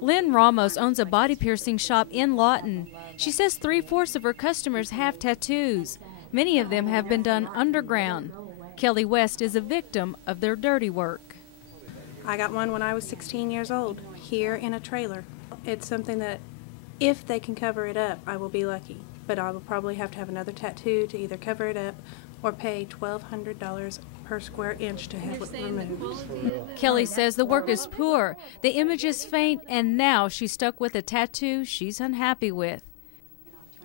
Lynn Ramos owns a body piercing shop in Lawton. She says 3/4 of her customers have tattoos. Many of them have been done underground. Kelly West is a victim of their dirty work. I got one when I was 16 years old, here in a trailer. It's something that, if they can cover it up, I will be lucky. But I will probably have to have another tattoo to either cover it up or pay $1,200 per square inch to have it removed. Kelly says the work is poor, the image is faint, and now she's stuck with a tattoo she's unhappy with.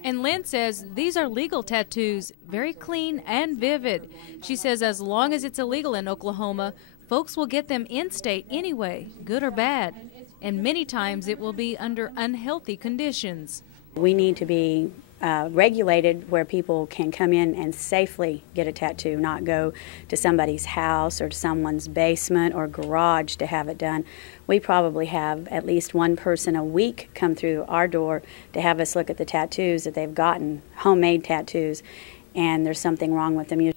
And Lynn says these are legal tattoos, very clean and vivid. She says as long as it's illegal in Oklahoma, folks will get them in-state anyway, good or bad. And many times it will be under unhealthy conditions. We need to be regulated where people can come in and safely get a tattoo, not go to somebody's house or to someone's basement or garage to have it done. We probably have at least one person a week come through our door to have us look at the tattoos that they've gotten, homemade tattoos, and there's something wrong with them.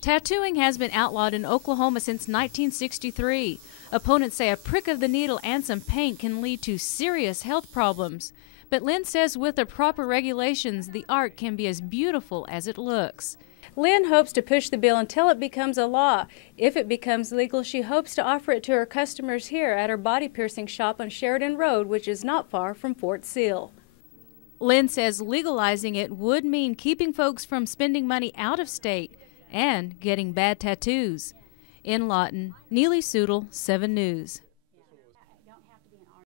Tattooing has been outlawed in Oklahoma since 1963. Opponents say a prick of the needle and some paint can lead to serious health problems. But Lynn says with the proper regulations, the art can be as beautiful as it looks. Lynn hopes to push the bill until it becomes a law. If it becomes legal, she hopes to offer it to her customers here at her body piercing shop on Sheridan Road, which is not far from Fort Sill. Lynn says legalizing it would mean keeping folks from spending money out of state and getting bad tattoos. In Lawton, Neely Sudel, 7 News.